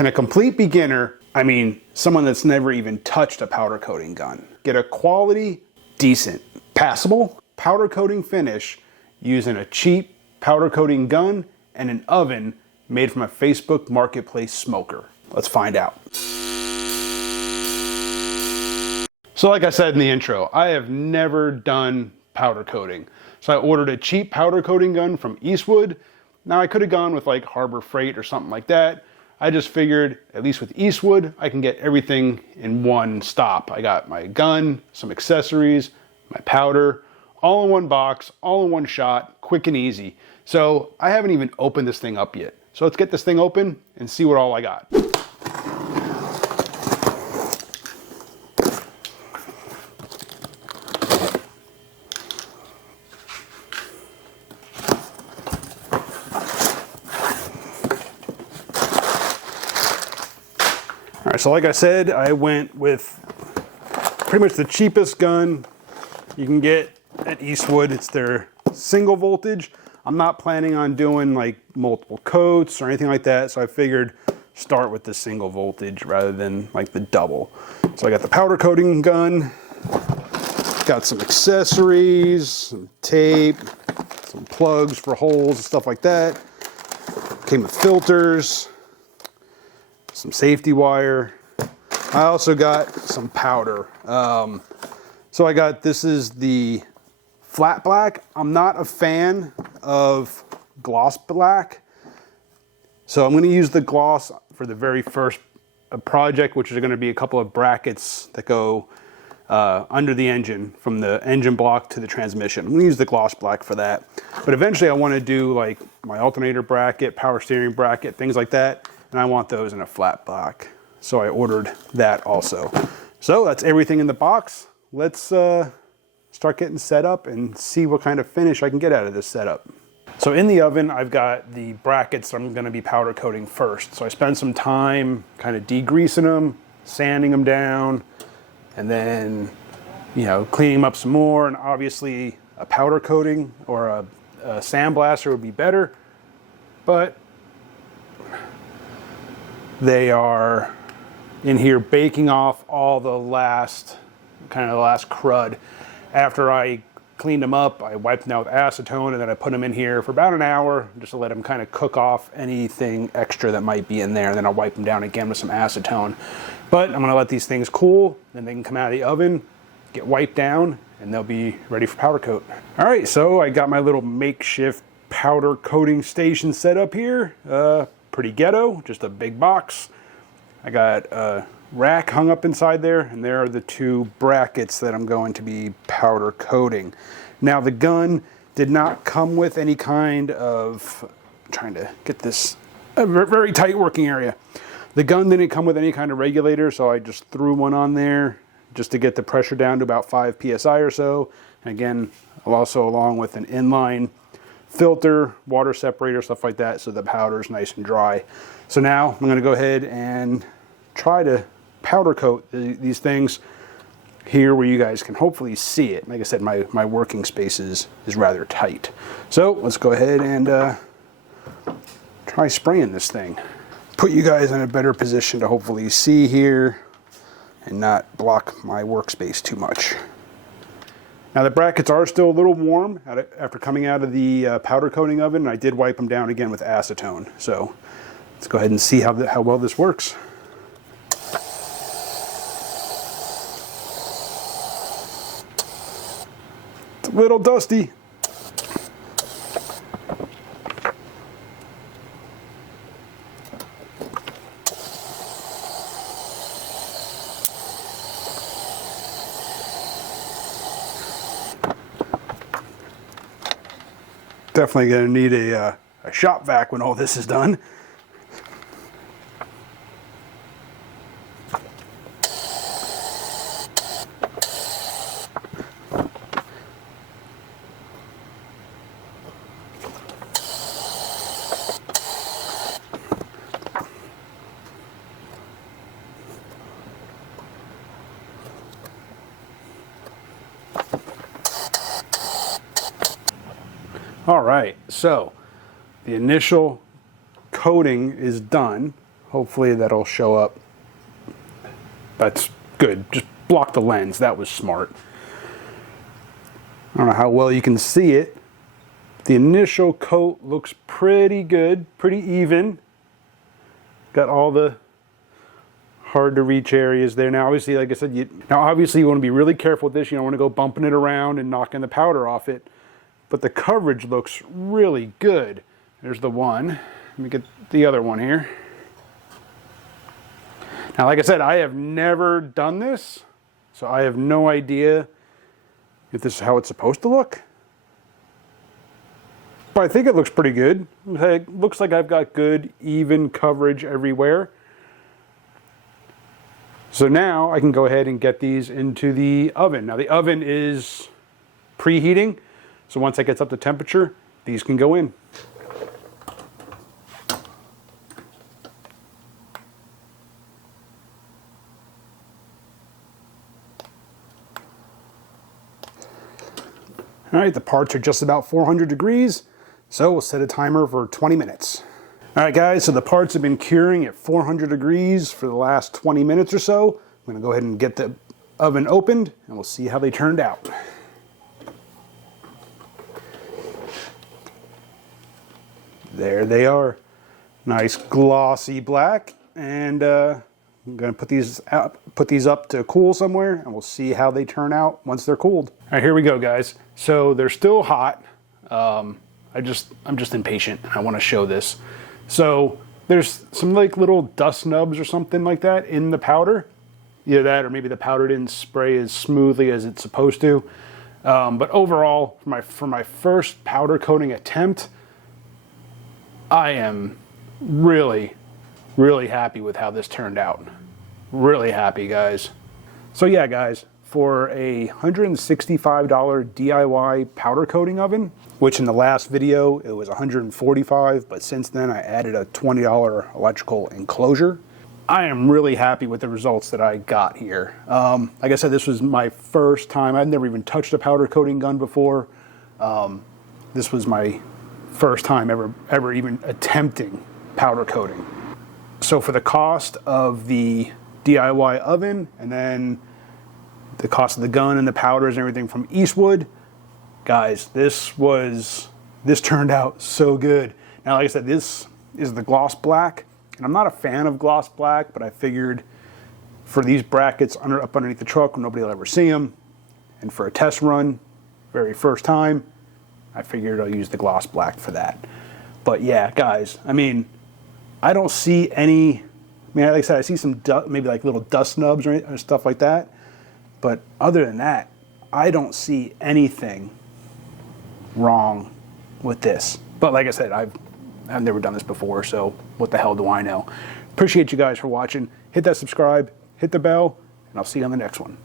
Can a complete beginner, I mean someone that's never even touched a powder coating gun, get a quality, decent, passable powder coating finish using a cheap powder coating gun and an oven made from a Facebook Marketplace smoker? Let's find out. So like I said in the intro, I have never done powder coating. So I ordered a cheap powder coating gun from Eastwood. Now I could have gone with like Harbor Freight or something like that. I just figured, at least with Eastwood, I can get everything in one stop. I got my gun, some accessories, my powder, all in one box, all in one shot, quick and easy. So I haven't even opened this thing up yet. So let's get this thing open and see what all I got. All right, so like I said, I went with pretty much the cheapest gun you can get at Eastwood. It's their single voltage. I'm not planning on doing like multiple coats or anything like that, so I figured start with the single voltage rather than like the double. So I got the powder coating gun, got some accessories, some tape, some plugs for holes and stuff like that. Came with filters, some safety wire. I also got some powder. So I got, this is the flat black. I'm not a fan of gloss black. So I'm gonna use the gloss for the very first project, which is gonna be a couple of brackets that go under the engine, from the engine block to the transmission. I'm gonna use the gloss black for that. But eventually I wanna do like my alternator bracket, power steering bracket, things like that. And I want those in a flat black. So I ordered that also. So that's everything in the box. Let's start getting set up and see what kind of finish I can get out of this setup. So in the oven, I've got the brackets that I'm gonna be powder coating first. So I spent some time kind of degreasing them, sanding them down, and then, you know, cleaning them up some more. And obviously a powder coating or a sandblaster would be better, but they are in here baking off all the last, kind of the last crud. After I cleaned them up, I wiped them out with acetone, and then I put them in here for about an hour just to let them kind of cook off anything extra that might be in there. And then I'll wipe them down again with some acetone. But I'm gonna let these things cool, and they can come out of the oven, get wiped down, and they'll be ready for powder coat. All right, so I got my little makeshift powder coating station set up here. Pretty ghetto, just a big box. I got a rack hung up inside there, and there are the two brackets that I'm going to be powder coating. Now the gun did not come with any kind of, I'm trying to get this, a very tight working area. The gun didn't come with any kind of regulator, so I just threw one on there just to get the pressure down to about 5 PSI or so. And again, also along with an inline filter, water separator, stuff like that, so the powder is nice and dry. So now I'm gonna go ahead and try to powder coat these things here where you guys can hopefully see it. Like I said, my working space is rather tight. So let's go ahead and try spraying this thing. Put you guys in a better position to hopefully see here and not block my workspace too much. Now the brackets are still a little warm after coming out of the powder coating oven. I did wipe them down again with acetone. So let's go ahead and see how well this works. It's a little dusty. Definitely going to need a shop vac when all this is done. All right, so the initial coating is done Hopefully that'll show up. That's good. Just block the lens. That was smart. I don't know how well you can see it. The initial coat looks pretty good, pretty even. Got all the hard to reach areas there. Now obviously, like I said, you want to be really careful with this. You don't want to go bumping it around and knocking the powder off it. But the coverage looks really good. There's the one. Let me get the other one here. Now, like I said, I have never done this, so I have no idea if this is how it's supposed to look. But I think it looks pretty good. It looks like I've got good, even coverage everywhere. So now I can go ahead and get these into the oven. Now the oven is preheating, so once it gets up to temperature, these can go in. All right, the parts are just about 400 degrees, so we'll set a timer for 20 minutes. All right, guys, so the parts have been curing at 400 degrees for the last 20 minutes or so. I'm gonna go ahead and get the oven opened, and we'll see how they turned out. There they are. Nice glossy black, and I'm going to put these up to cool somewhere, and we'll see how they turn out once they're cooled. All right, here we go, guys. So they're still hot. I'm just impatient. I want to show this. So there's some like little dust nubs or something like that in the powder. Either that, or maybe the powder didn't spray as smoothly as it's supposed to. But overall, for my first powder coating attempt, I am really, really happy with how this turned out. Really happy, guys. So yeah, guys, for a $165 DIY powder coating oven, which in the last video it was $145, but since then I added a $20 electrical enclosure. I am really happy with the results that I got here. Like I said, this was my first time. I'd never even touched a powder coating gun before. This was my first time ever even attempting powder coating. So for the cost of the DIY oven, and then the cost of the gun and the powders and everything from Eastwood, guys, this turned out so good. Now, like I said, this is the gloss black, and I'm not a fan of gloss black, but I figured for these brackets up underneath the truck, nobody will ever see them, and for a test run, very first time, I figured I'll use the gloss black for that. But yeah, guys, I mean, I don't see any, I mean, like I said, I see some maybe like little dust nubs or stuff like that. But other than that, I don't see anything wrong with this. But like I said, I've never done this before, so what the hell do I know? Appreciate you guys for watching. Hit that subscribe, hit the bell, and I'll see you on the next one.